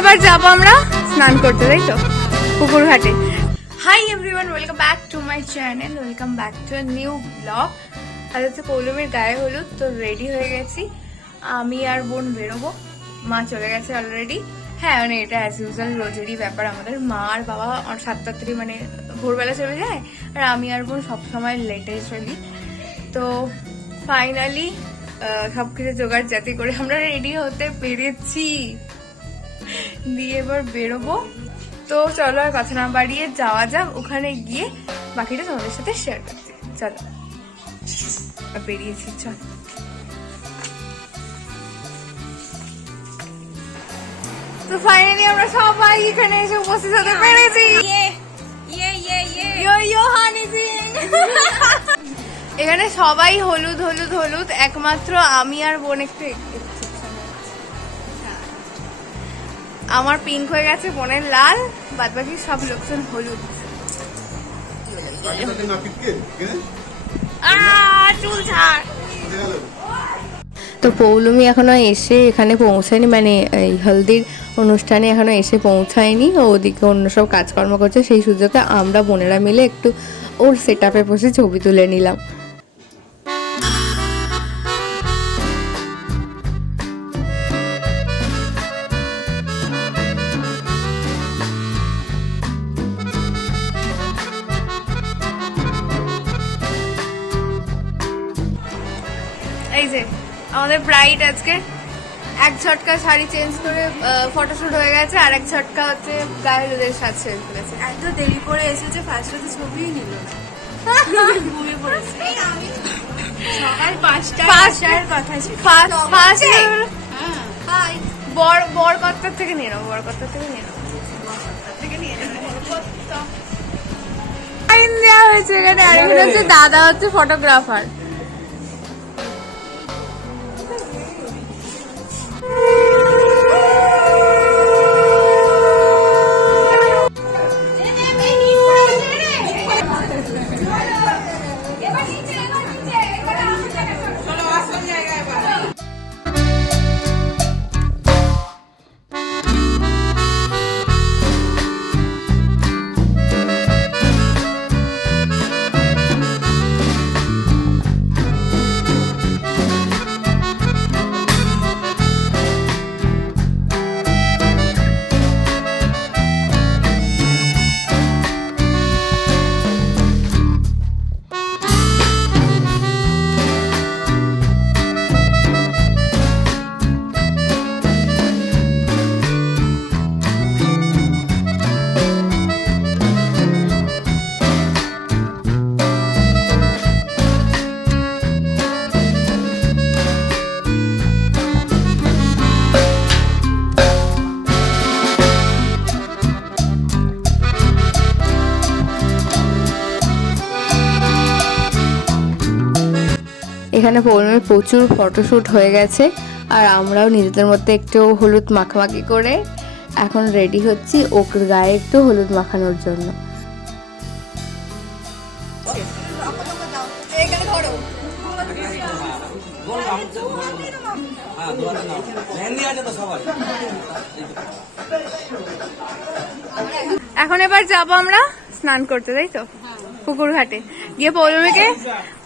এবার যাবো আমরা স্নান করতে, তাই তো, পুকুর ঘাটে। Hi everyone, welcome back to my channel, welcome back to a new blog. আজ হচ্ছে পৌলমীর গায়ে হলুদ, তো রেডি হয়ে গেছি। আমি আর বোন বেরোবো, মা চলে গেছে অলরেডি। হ্যাঁ, মানে এটা অ্যাজ ইউজুয়াল রোজেরই ব্যাপার আমাদের। মা আর বাবা 7:30 মানে ভোরবেলা চলে যায়, আর আমি আর বোন সবসময় লেটে চলি। তো ফাইনালি সবকিছু জোগাড় জাতি করে আমরা রেডি হতে পেরেছি, দিয়ে এবার বেরোবো। তো চলো আর কথা না বাড়িয়ে যাওয়া যাক, ওখানে গিয়ে বাকিটা তোমাদের সাথে শেয়ার করতে। চলো বেরিয়েছি, চল। তো ফাইনালি আমরা সবাই এখানে এসে উপস্থিত হতে পেরেছি। এখানে সবাই হলুদ হলুদ হলুদ, একমাত্র আমি আর বোন একটু আমার পিঙ্ক হয়ে গেছে, বোনের লাল, বাদ বাকি সব লোকজন হলুদ। চুল ছাড়। তো পৌলমী এখনো এসে এখানে পৌঁছায়নি, মানে এই হলদির অনুষ্ঠানে এখনো এসে পৌঁছায়নি। ও ওদিকে অন্য সব কাজকর্ম করছে, সেই সুযোগে আমরা বোনেরা মিলে একটু ওর সেট আপে বসে ছবি তুলে নিলাম। এই যে আমাদের ব্রাইড আজকে এক ঝটকা শাড়ি চেঞ্জ করে ফটোশুট হয়ে গেছে, আর এক ঝটকা হচ্ছে গায়ে হলুদের সাজ চেঞ্জ করেছে। এত দেরি করে এসেছে, ফার্স্টে তো ছবিই নিল না। ঘুমিয়ে পড়েছে। সকাল 5টায় আসার কথা ছিল। বর কর্তার থেকে নিয়ে নেবো, বর কর্তার থেকে নিয়ে নেবো। দেওয়া হয়েছে এখানে, আর এখানে হচ্ছে দাদা হচ্ছে ফটোগ্রাফার। এখানে পৌলমীর প্রচুর ফটোশ্যুট হয়ে গেছে, আর আমরাও নিজেদের মধ্যে একটু হলুদ মাখামাখি করে এখন রেডি হচ্ছি ওর গায়ে একটু হলুদ মাখানোর জন্য। এখন এবার যাবো আমরা স্নান করতে, তাই তো, পুকুর ঘাটে গিয়ে পৌলমীকে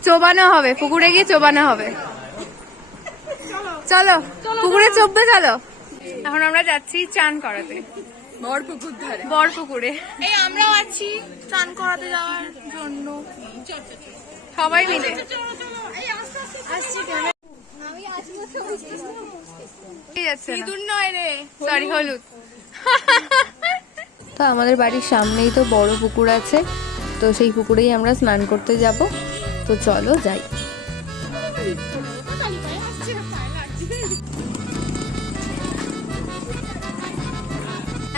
চোবানো হবে, পুকুরে গিয়ে চোবানো হবে। চলো পুকুরে চোববে, চলো। এখন আমরা যাচ্ছি চান করাতে বর পুকুর ধারে, বর পুকুরে। এই আমরাও আছি চান করাতে যাওয়ার জন্য, সবাই মিলে সিঁদুর নয় রে, সরি, হলুদ। তো আমাদের বাড়ির সামনেই তো বড় পুকুর আছে, তো সেই পুকুরেই আমরা স্নান করতে যাব। তো চলো যাই।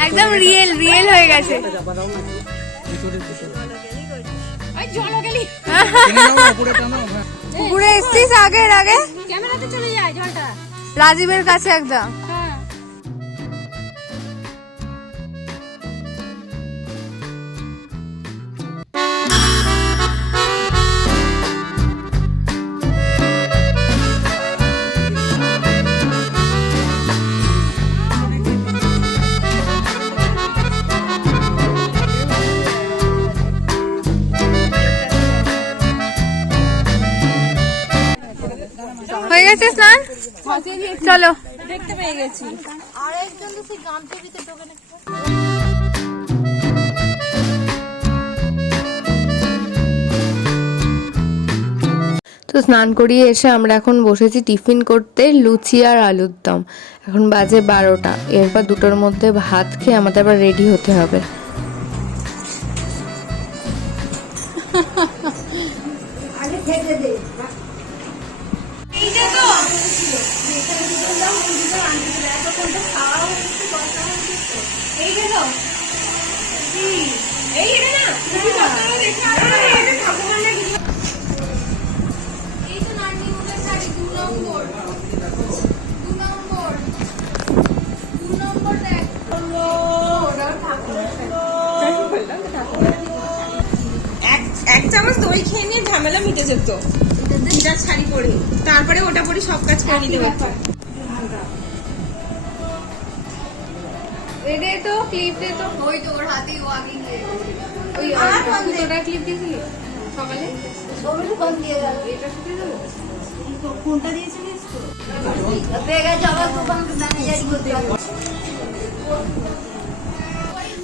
একদম রিয়েল রিয়েল হয়ে গেছে। পুকুরে এসছিস আগের আগে, ক্যামেরাতে চলে যায় জলটা রাজীবের কাছে একদম। গেছে স্নান? চলো। দেখতে পেয়ে গেছি। তো স্নান করিয়ে এসে আমরা এখন বসেছি টিফিন করতে, লুচি আর আলুর দম। এখন বাজে 12টা, এরপর 2টোর মধ্যে ভাত খেয়ে আমাদের আবার রেডি হতে হবে। এক চামচ দই খেয়ে নিয়ে ঝামেলা মিটে যেত। এটার শাড়ি পরে তারপরে ওটা পরে সব কাজ করে নিতে পারতো। দে তো ক্লিপ দে তো। ওই তো ওর হাতেই ও আগে দিয়ে ওই ওটা ক্লিপ দিয়েছিলি সকালে? সকালে ফোন দিয়ে দাও। এটা শুতে দেবো? কোনটা দিয়েছিলিস তো?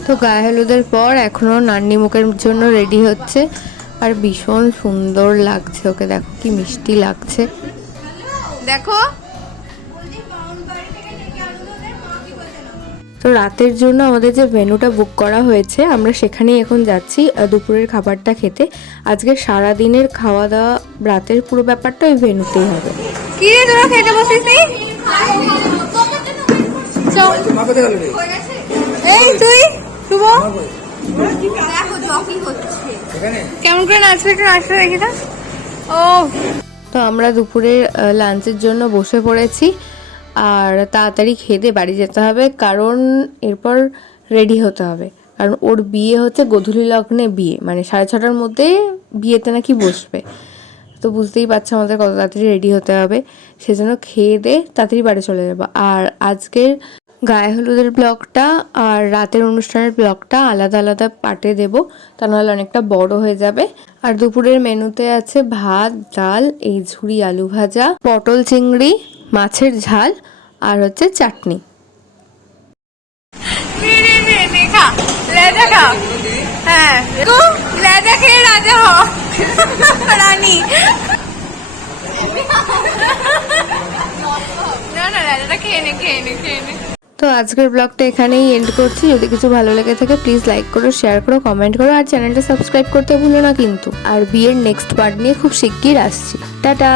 তো গায়ে হলুদের পর এখনো নান্নি মুখের জন্য রেডি হচ্ছে, আর ভীষণ সুন্দর লাগছে ওকে, দেখো কি মিষ্টি লাগছে দেখো। তো রাতের জন্য আমাদের যে ভেন্যুটা বুক করা হয়েছে আমরা সেখানেই এখন যাচ্ছি দুপুরের খাবারটা খেতে। আজকে সারা দিনের খাওয়া দাওয়া রাতের পুরো ব্যাপারটা ওই ভেন্যুতেই হবে। কি রে তোরা খেতে বসিস নি? এই তুই শুভ কেমন করে নাচবে, একটু নাচতে দেখি না। ও তো আমরা দুপুরের লাঞ্চের জন্য বসে পড়েছি, আর তাড়াতাড়ি খেতে বাড়ি যেতে হবে কারণ এরপর রেডি হতে হবে, কারণ ওর বিয়ে হচ্ছে গোধূলি লগ্নে বিয়ে, মানে 6:30টার মধ্যে বিয়েতে নাকি বসবে। তো বুঝতেই পারছো আমাদের কত তাড়াতাড়ি রেডি হতে হবে, সেজন্য খেয়ে দিয়ে তাড়াতাড়ি বাড়ি চলে যাবো। আর আজকের গায়ে হলুদের ব্লগটা আর রাতের অনুষ্ঠানের ব্লগটা আলাদা আলাদা পার্টে দেবো, তা নাহলে অনেকটা বড় হয়ে যাবে। আর দুপুরের মেনুতে আছে ভাত, ডাল, এই ঝুড়ি আলু ভাজা, পটল চিংড়ি, মাছের ঝাল আর হচ্ছে চাটনি। হ্যাঁ খেয়ে রাজা হ রানী। না না রাজাটা খেয়ে নে খেয়ে নে খেয়ে নে। তো আজকের ব্লগটা এখানেই এন্ড করছি। যদি কিছু ভালো লেগে থাকে প্লিজ লাইক করো, শেয়ার করো, কমেন্ট করো, আর চ্যানেলটা সাবস্ক্রাইব করতে ভুলো না কিন্তু। আর বিয়ের নেক্সট পার্ট নিয়ে খুব শিগগির আসছি। টাটা।